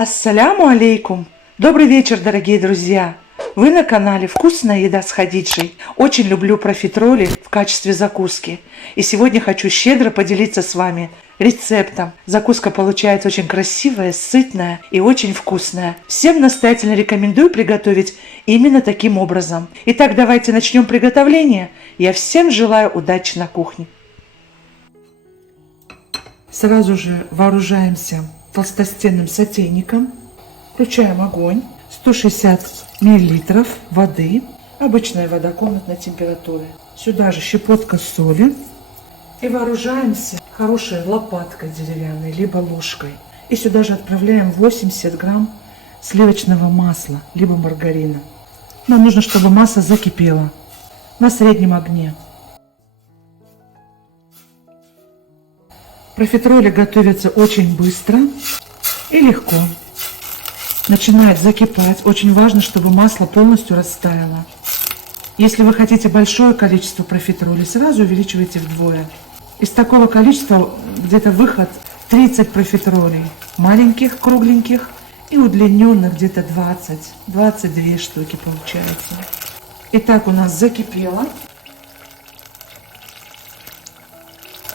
Ассаляму алейкум! Добрый вечер, дорогие друзья! Вы на канале «Вкусная еда с Хадиджей». Очень люблю профитроли в качестве закуски. И сегодня хочу щедро поделиться с вами рецептом. Закуска получается очень красивая, сытная и очень вкусная. Всем настоятельно рекомендую приготовить именно таким образом. Итак, давайте начнем приготовление. Я всем желаю удачи на кухне. Сразу же вооружаемся толстостенным сотейником. Включаем огонь. 160 мл воды. Обычная вода комнатной температуры. Сюда же щепотка соли. И вооружаемся хорошей лопаткой деревянной, либо ложкой. И сюда же отправляем 80 грамм сливочного масла, либо маргарина. Нам нужно, чтобы масса закипела на среднем огне. Профитроли готовятся очень быстро и легко. Начинает закипать. Очень важно, чтобы масло полностью растаяло. Если вы хотите большое количество профитроли, сразу увеличивайте вдвое. Из такого количества где-то выход 30 профитролей. Маленьких, кругленьких и удлиненных где-то 20-22 штуки получается. Итак, у нас закипело.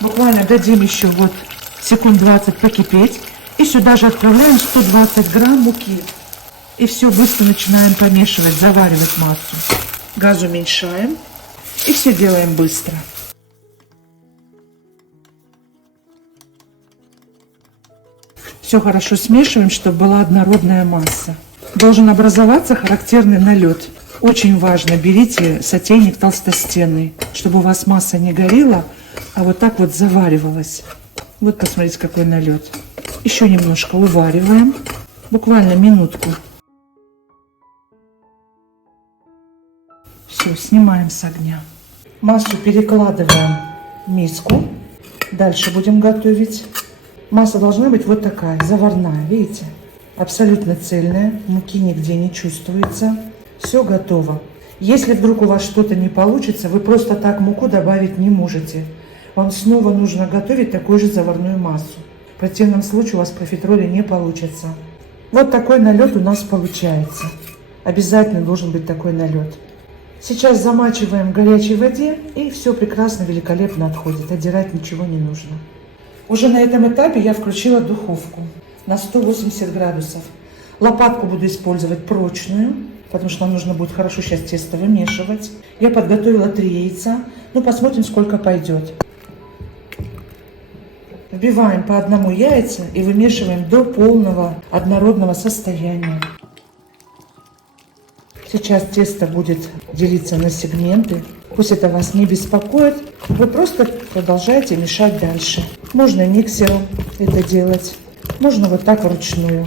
Буквально дадим еще вот секунд 20 покипеть. И сюда же отправляем 120 грамм муки. И все быстро начинаем помешивать, заваривать массу. Газ уменьшаем. И все делаем быстро. Все хорошо смешиваем, чтобы была однородная масса. Должен образоваться характерный налет. Очень важно, берите сотейник толстостенный, чтобы у вас масса не горела, а вот так вот заваривалась. Вот посмотрите, какой налет. Еще немножко увариваем, буквально минутку. Все, снимаем с огня. Массу перекладываем в миску. Дальше будем готовить. Масса должна быть вот такая, заварная, видите? Абсолютно цельная, муки нигде не чувствуется. Все готово. Если вдруг у вас что-то не получится, вы просто так муку добавить не можете. Вам снова нужно готовить такую же заварную массу. В противном случае у вас профитроли не получится. Вот такой налет у нас получается. Обязательно должен быть такой налет. Сейчас замачиваем в горячей воде, и все прекрасно, великолепно отходит. Отдирать ничего не нужно. Уже на этом этапе я включила духовку на 180 градусов. Лопатку буду использовать прочную, потому что нам нужно будет хорошо сейчас тесто вымешивать. Я подготовила 3 яйца. Ну, посмотрим, сколько пойдет. Вбиваем по одному яйца и вымешиваем до полного однородного состояния. Сейчас тесто будет делиться на сегменты. Пусть это вас не беспокоит. Вы просто продолжаете мешать дальше. Можно миксером это делать. Можно вот так вручную.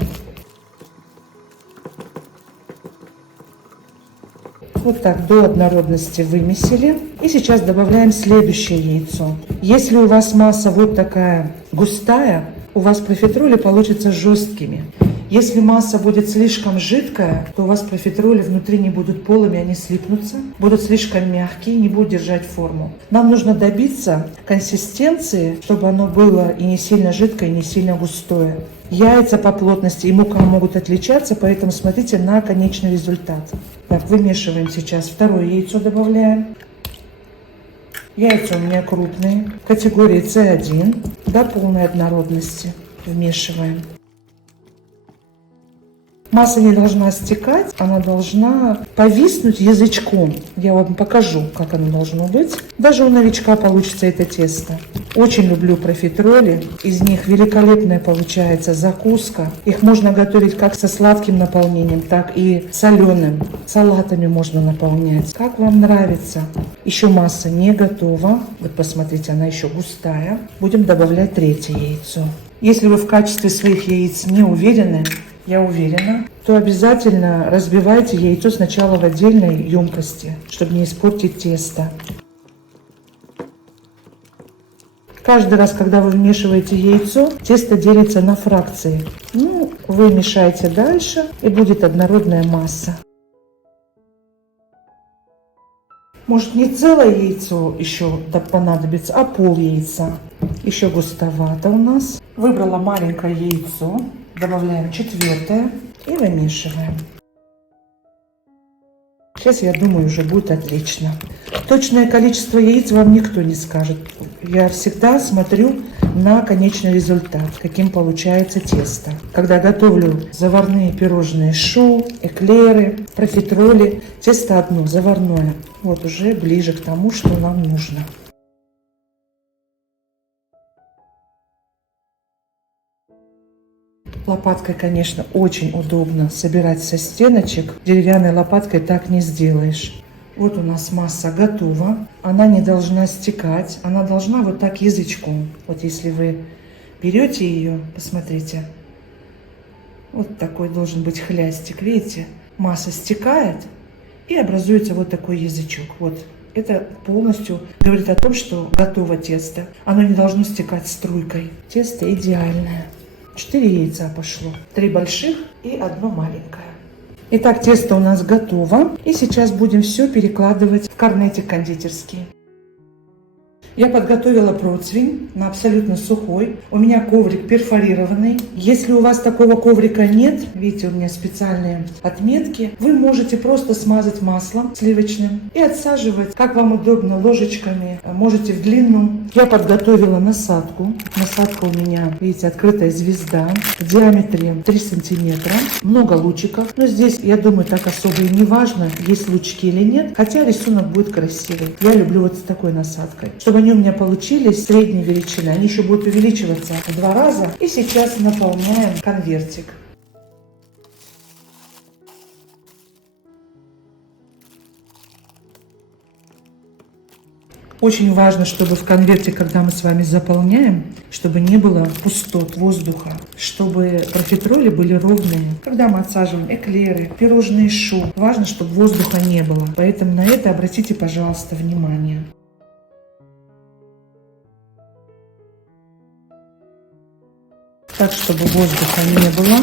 Вот так до однородности вымесили. И сейчас добавляем следующее яйцо. Если у вас масса вот такая густая, у вас профитроли получатся жесткими. Если масса будет слишком жидкая, то у вас профитроли внутри не будут полыми, они слипнутся. Будут слишком мягкие, не будут держать форму. Нам нужно добиться консистенции, чтобы оно было и не сильно жидкое, и не сильно густое. Яйца по плотности и мука могут отличаться, поэтому смотрите на конечный результат. Так, вымешиваем сейчас. Второе яйцо добавляем. Яйца у меня крупные, категории С1, до полной однородности. Вмешиваем. Масса не должна стекать, она должна повиснуть язычком. Я вам покажу, как оно должно быть. Даже у новичка получится это тесто. Очень люблю профитроли. Из них великолепная получается закуска. Их можно готовить как со сладким наполнением, так и соленым. Салатами можно наполнять. Как вам нравится. Еще масса не готова. Вот посмотрите, она еще густая. Будем добавлять 3-е яйцо. Если вы в качестве своих яиц не уверены, я уверена, то обязательно разбивайте яйцо сначала в отдельной емкости, чтобы не испортить тесто. Каждый раз, когда вы вмешиваете яйцо, тесто делится на фракции. Ну, вы мешаете дальше, и будет однородная масса. Может, не целое яйцо еще понадобится, а пол яйца. Еще густовато у нас. Выбрала маленькое яйцо. Добавляем 4 и вымешиваем. Сейчас, я думаю, уже будет отлично. Точное количество яиц вам никто не скажет. Я всегда смотрю на конечный результат, каким получается тесто. Когда готовлю заварные пирожные шоу, эклеры, профитроли, тесто одно, заварное. Вот уже ближе к тому, что нам нужно. Лопаткой, конечно, очень удобно собирать со стеночек. Деревянной лопаткой так не сделаешь. Вот у нас масса готова. Она не должна стекать. Она должна вот так язычком. Вот если вы берете ее, посмотрите. Вот такой должен быть хлястик. Видите? Масса стекает и образуется вот такой язычок. Вот. Это полностью говорит о том, что готово тесто. Оно не должно стекать струйкой. Тесто идеальное. 4 яйца пошло. 3 больших и 1 маленькое. Итак, тесто у нас готово. И сейчас будем все перекладывать в корнетик кондитерский. Я подготовила противень на абсолютно сухой. У меня коврик перфорированный. Если у вас такого коврика нет, видите, у меня специальные отметки, вы можете просто смазать маслом сливочным и отсаживать, как вам удобно, ложечками. Можете в длину. Я подготовила насадку. Насадка у меня, видите, открытая звезда в диаметре 3 сантиметра. Много лучиков. Но здесь, я думаю, так особо и не важно, есть лучики или нет. Хотя рисунок будет красивый. Я люблю вот с такой насадкой. Чтобы они у меня получились средней величины. Они еще будут увеличиваться в 2 раза. И сейчас наполняем конвертик. Очень важно, чтобы в конверте, когда мы с вами заполняем, чтобы не было пустот воздуха, чтобы профитроли были ровные. Когда мы отсаживаем эклеры, пирожные шоу, важно, чтобы воздуха не было. Поэтому на это обратите, пожалуйста, внимание. Так, чтобы воздуха не было.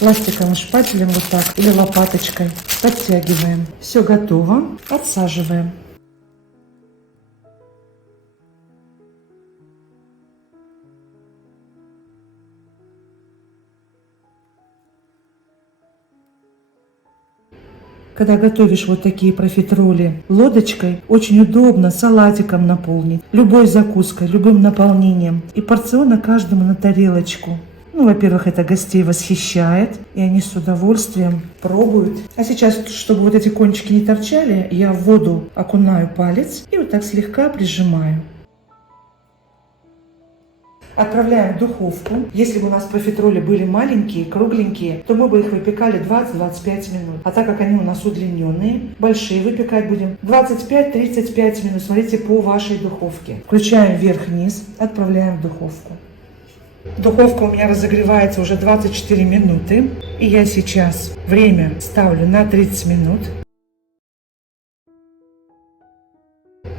Пластиковым шпателем вот так или лопаточкой подтягиваем. Все готово. Отсаживаем. Когда готовишь вот такие профитроли лодочкой, очень удобно салатиком наполнить, любой закуской, любым наполнением. И порционно каждому на тарелочку. Ну, во-первых, это гостей восхищает, и они с удовольствием пробуют. А сейчас, чтобы вот эти кончики не торчали, я в воду окунаю палец и вот так слегка прижимаю. Отправляем в духовку. Если бы у нас профитроли были маленькие, кругленькие, то мы бы их выпекали 20-25 минут. А так как они у нас удлиненные, большие, выпекать будем 25-35 минут. Смотрите по вашей духовке. Включаем вверх-вниз, отправляем в духовку. Духовка у меня разогревается уже 24 минуты. И я сейчас время ставлю на 30 минут.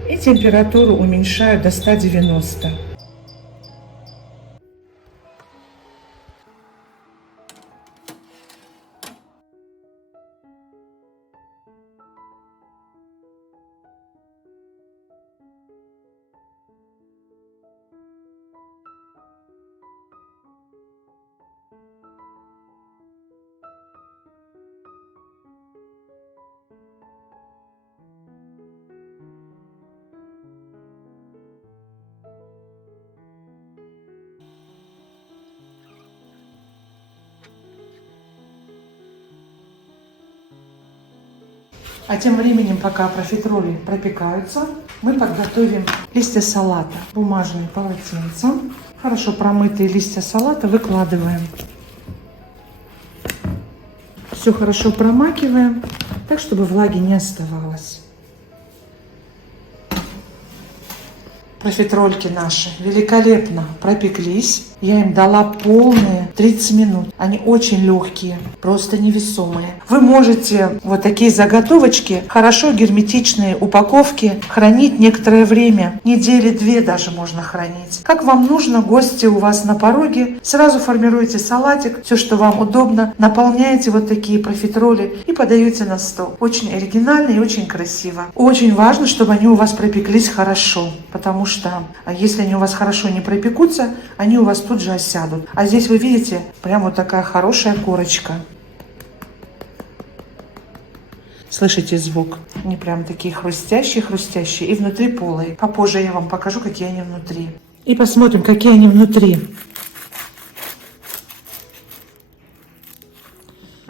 И температуру уменьшаю до 190. А тем временем, пока профитроли пропекаются, мы подготовим листья салата. Бумажные полотенца. Хорошо промытые листья салата выкладываем. Все хорошо промакиваем, так, чтобы влаги не оставалось. Профитрольки наши великолепно пропеклись. Я им дала полные 30 минут. Они очень легкие, просто невесомые. Вы можете вот такие заготовочки, хорошо герметичные упаковки, хранить некоторое время. Недели 2 даже можно хранить. Как вам нужно, гости у вас на пороге, сразу формируете салатик, все, что вам удобно, наполняете вот такие профитроли и подаете на стол. Очень оригинально и очень красиво. Очень важно, чтобы они у вас пропеклись хорошо, потому что если они у вас хорошо не пропекутся, они у вас тут же осядут. А здесь вы видите, прям вот такая хорошая корочка. Слышите звук? Они прям такие хрустящие-хрустящие и внутри полые. Попозже я вам покажу, какие они внутри. И посмотрим, какие они внутри.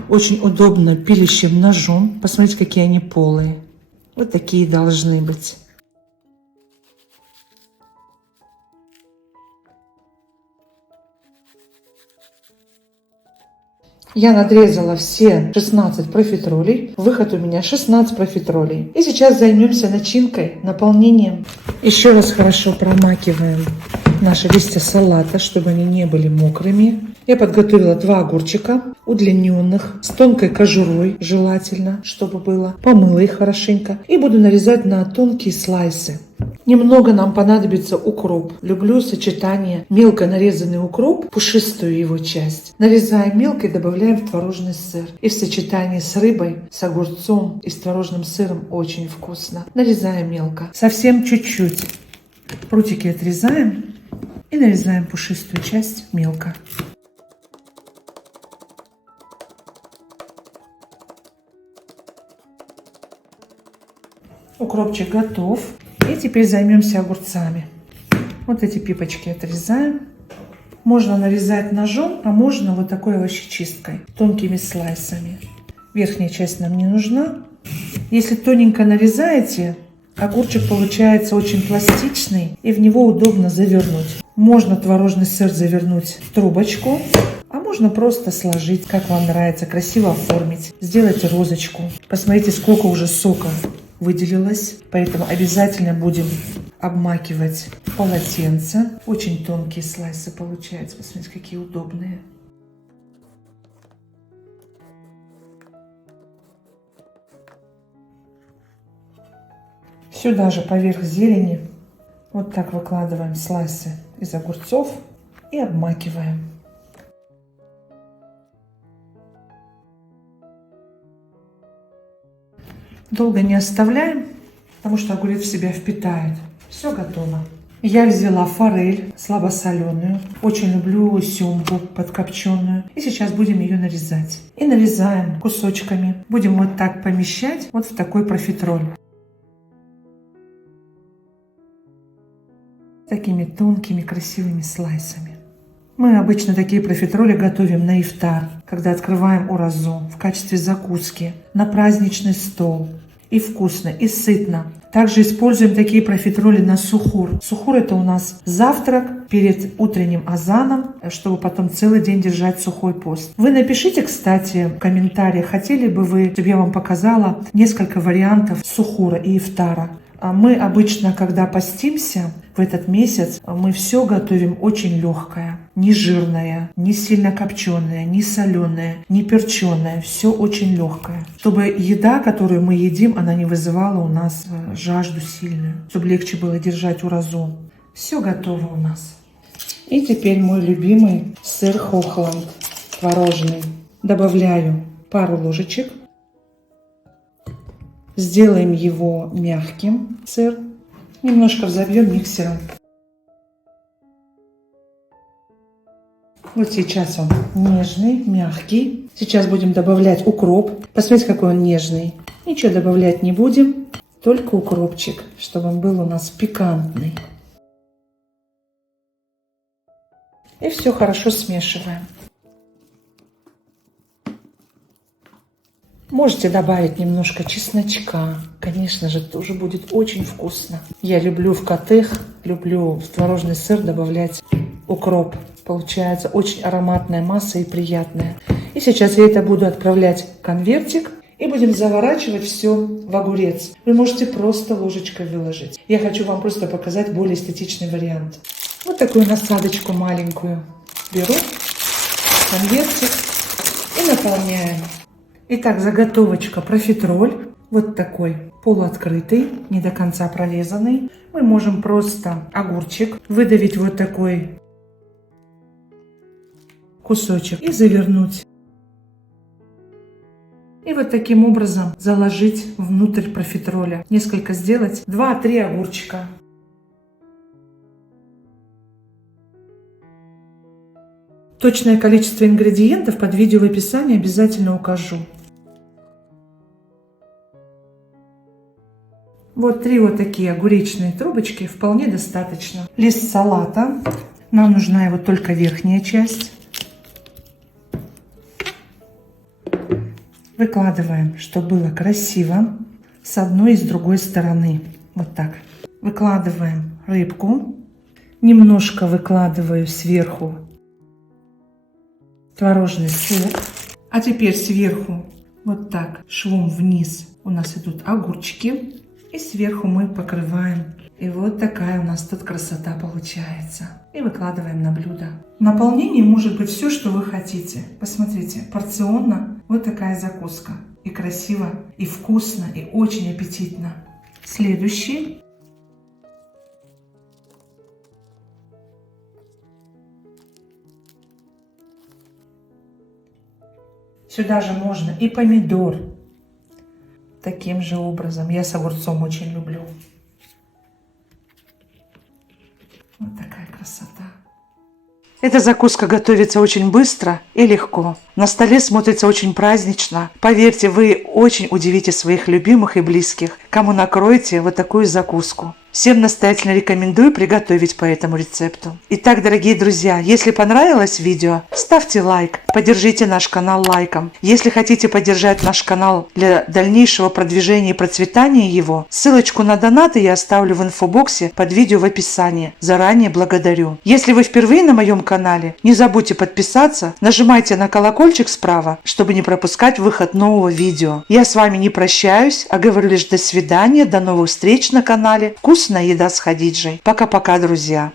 Очень удобно пилящим ножом. Посмотрите, какие они полые. Вот такие должны быть. Я надрезала все 16 профитролей. Выход у меня 16 профитролей. И сейчас займемся начинкой, наполнением. Еще раз хорошо промакиваем наши листья салата, чтобы они не были мокрыми. Я подготовила 2 огурчика, удлиненных, с тонкой кожурой, желательно, чтобы было. Помыла их хорошенько. И буду нарезать на тонкие слайсы. Немного нам понадобится укроп. Люблю сочетание мелко нарезанный укроп, пушистую его часть. Нарезаем мелко и добавляем в творожный сыр. И в сочетании с рыбой, с огурцом и с творожным сыром очень вкусно. Нарезаем мелко. Совсем чуть-чуть. Прутики отрезаем и нарезаем пушистую часть мелко. Укропчик готов. И теперь займемся огурцами. Вот эти пипочки отрезаем. Можно нарезать ножом, а можно вот такой овощечисткой, тонкими слайсами. Верхняя часть нам не нужна. Если тоненько нарезаете, огурчик получается очень пластичный, и в него удобно завернуть. Можно творожный сыр завернуть в трубочку, а можно просто сложить, как вам нравится, красиво оформить. Сделайте розочку. Посмотрите, сколько уже сока выделилось, поэтому обязательно будем обмакивать полотенце. Очень тонкие слайсы получаются. Посмотрите, какие удобные. Сюда же поверх зелени вот так выкладываем слайсы из огурцов и обмакиваем. Долго не оставляем, потому что огурец в себя впитает. Все готово. Я взяла форель слабосоленую. Очень люблю семгу подкопченую. И сейчас будем ее нарезать. И нарезаем кусочками. Будем вот так помещать вот в такой профитроль. Такими тонкими красивыми слайсами. Мы обычно такие профитроли готовим на ифтар, когда открываем уразу в качестве закуски, на праздничный стол. И вкусно, и сытно. Также используем такие профитроли на сухур. Сухур — это у нас завтрак перед утренним азаном, чтобы потом целый день держать сухой пост. Вы напишите, кстати, в комментариях, хотели бы вы, чтобы я вам показала несколько вариантов сухура и ифтара. Мы обычно, когда постимся в этот месяц, мы все готовим очень легкое, не жирное, не сильно копченое, не соленое, не перченое, все очень легкое. Чтобы еда, которую мы едим, она не вызывала у нас жажду сильную, чтобы легче было держать уразу. Все готово у нас. И теперь мой любимый сыр Хохланд творожный. Добавляю пару ложечек. Сделаем его мягким, сыр. Немножко взобьем миксером. Вот сейчас он нежный, мягкий. Сейчас будем добавлять укроп. Посмотрите, какой он нежный. Ничего добавлять не будем, только укропчик, чтобы он был у нас пикантный. И все хорошо смешиваем. Можете добавить немножко чесночка. Конечно же, тоже будет очень вкусно. Я люблю в катых, люблю в творожный сыр добавлять укроп. Получается очень ароматная масса и приятная. И сейчас я это буду отправлять в конвертик. И будем заворачивать все в огурец. Вы можете просто ложечкой выложить. Я хочу вам просто показать более эстетичный вариант. Вот такую насадочку маленькую беру, конвертик и наполняем. Итак, заготовочка профитроль. Вот такой полуоткрытый, не до конца прорезанный. Мы можем просто огурчик выдавить вот такой кусочек и завернуть. И вот таким образом заложить внутрь профитроля. Несколько сделать, 2-3 огурчика. Точное количество ингредиентов под видео в описании обязательно укажу. Вот 3 вот такие огуречные трубочки вполне достаточно. Лист салата. Нам нужна его только верхняя часть. Выкладываем, чтобы было красиво, с одной и с другой стороны. Вот так. Выкладываем рыбку. Немножко выкладываю сверху творожный сыр. А теперь сверху вот так швом вниз у нас идут огурчики. И сверху мы покрываем. И вот такая у нас тут красота получается. И выкладываем на блюдо. В наполнении может быть все, что вы хотите. Посмотрите, порционно вот такая закуска. И красиво, и вкусно, и очень аппетитно. Следующий. Сюда же можно и помидор. Таким же образом. Я с огурцом очень люблю. Вот такая красота. Эта закуска готовится очень быстро и легко. На столе смотрится очень празднично. Поверьте, вы очень удивите своих любимых и близких, кому накроете вот такую закуску. Всем настоятельно рекомендую приготовить по этому рецепту. Итак, дорогие друзья, если понравилось видео, ставьте лайк, поддержите наш канал лайком. Если хотите поддержать наш канал для дальнейшего продвижения и процветания его, ссылочку на донаты я оставлю в инфобоксе под видео в описании. Заранее благодарю. Если вы впервые на моем канале, не забудьте подписаться, нажимайте на колокольчик справа, чтобы не пропускать выход нового видео. Я с вами не прощаюсь, а говорю лишь до свидания, до новых встреч на канале. Вкусная еда с Хадиджей. Пока-пока, друзья.